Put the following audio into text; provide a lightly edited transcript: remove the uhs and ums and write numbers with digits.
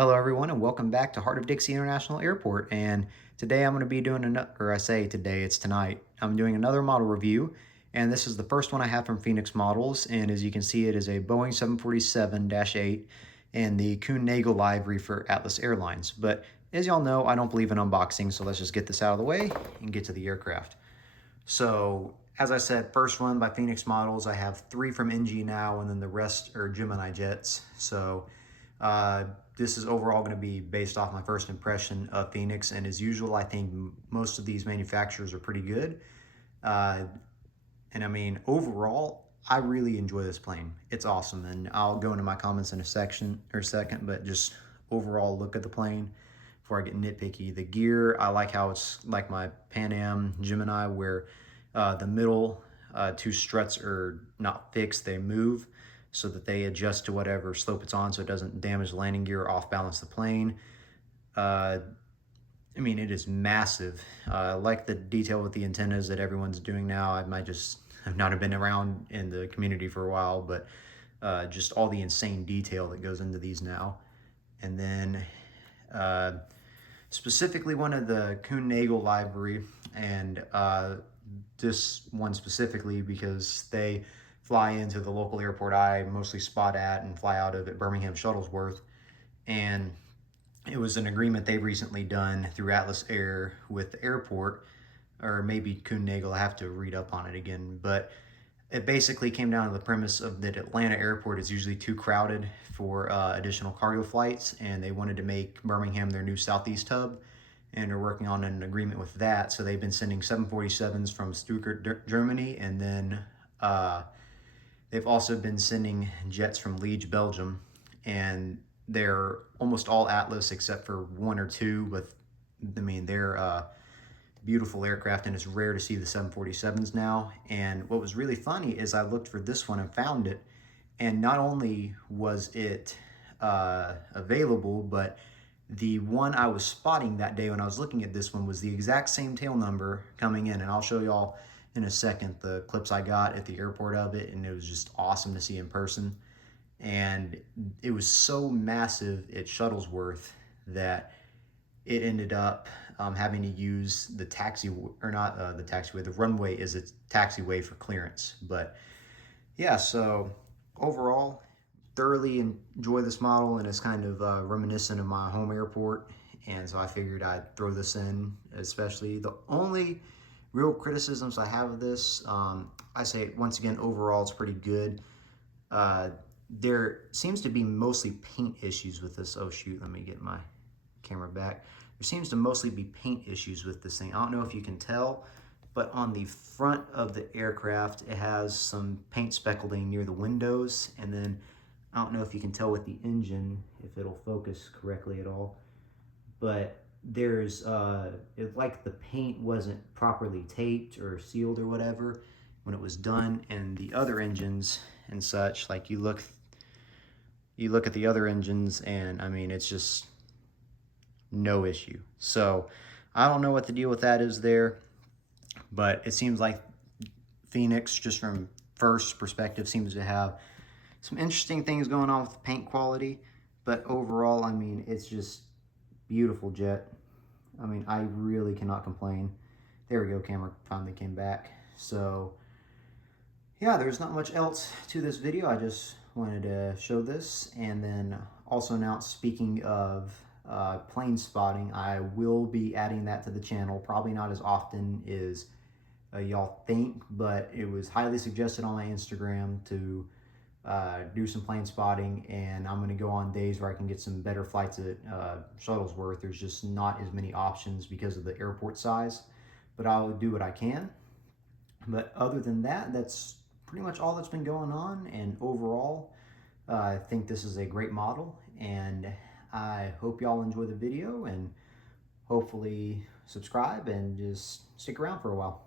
Hello, everyone, and welcome back to Heart of Dixie International Airport. And today I'm going to be doing another, or I say today, it's tonight. I'm doing another model review, and this is the first one I have from Phoenix Models. And as you can see, it is a Boeing 747-8 and the Kuehne+Nagel livery for Atlas Airlines. But as y'all know, I don't believe in unboxing, so let's just get this out of the way and get to the aircraft. So, as I said, first one by Phoenix Models. I have 3 from NG now, and then the rest are Gemini jets. So, this is overall going to be based off my first impression of Phoenix, and as usual, I think most of these manufacturers are pretty good. And I mean, overall, I really enjoy this plane. It's awesome, and I'll go into my comments in a second, but just overall look at the plane before I get nitpicky. The gear, I like how it's like my Pan Am Gemini, where the middle 2 struts are not fixed, they move so that they adjust to whatever slope it's on so it doesn't damage the landing gear or off balance the plane. I mean, it is massive. I like the detail with the antennas that everyone's doing now. I might just have not been around in the community for a while, but just all the insane detail that goes into these now. And then specifically one of the Kuehne+Nagel library, and this one specifically because they fly into the local airport I mostly spot at and fly out of at Birmingham Shuttlesworth. And it was an agreement they've recently done through Atlas Air with the airport, or maybe Kuehne+Nagel, I have to read up on it again. But it basically came down to the premise of that Atlanta airport is usually too crowded for additional cargo flights, and they wanted to make Birmingham their new Southeast hub, and are working on an agreement with that. So they've been sending 747s from Stuttgart, Germany, and then they've also been sending jets from Liege, Belgium, and they're almost all Atlas except for 1 or 2, but I mean, they're beautiful aircraft, and it's rare to see the 747s now. And what was really funny is I looked for this one and found it, and not only was it available, but the one I was spotting that day when I was looking at this one was the exact same tail number coming in, and I'll show y'all in a second the clips I got at the airport of it, and it was just awesome to see in person. And it was so massive at Shuttlesworth that it ended up having to use the taxi, or not the taxiway, the runway is a taxiway for clearance. But yeah, so overall, thoroughly enjoy this model, and it's kind of reminiscent of my home airport, and so I figured I'd throw this in. Especially the only real criticisms I have of this, I say once again, overall it's pretty good. There seems to be mostly paint issues with this. Oh shoot, let me get my camera back. There seems to mostly be paint issues with this thing. I don't know if you can tell, but on the front of the aircraft, it has some paint speckling near the windows, and then I don't know if you can tell with the engine, if it'll focus correctly at all, but there's, like the paint wasn't properly taped or sealed or whatever when it was done. And the other engines and such, like you look at the other engines, and I mean, it's just no issue. So I don't know what the deal with that is there, but it seems like Phoenix, just from first perspective, seems to have some interesting things going on with the paint quality. But overall, I mean, it's just beautiful jet. I mean, I really cannot complain. There we go, camera finally came back. So yeah, there's not much else to this video. I just wanted to show this, and then also announce, speaking of plane spotting, I will be adding that to the channel. Probably not as often as y'all think, but it was highly suggested on my Instagram to do some plane spotting, and I'm going to go on days where I can get some better flights at Shuttlesworth. There's just not as many options because of the airport size, but I'll do what I can. But other than that, that's pretty much all that's been going on, and overall, I think this is a great model, and I hope y'all enjoy the video, and hopefully subscribe and just stick around for a while.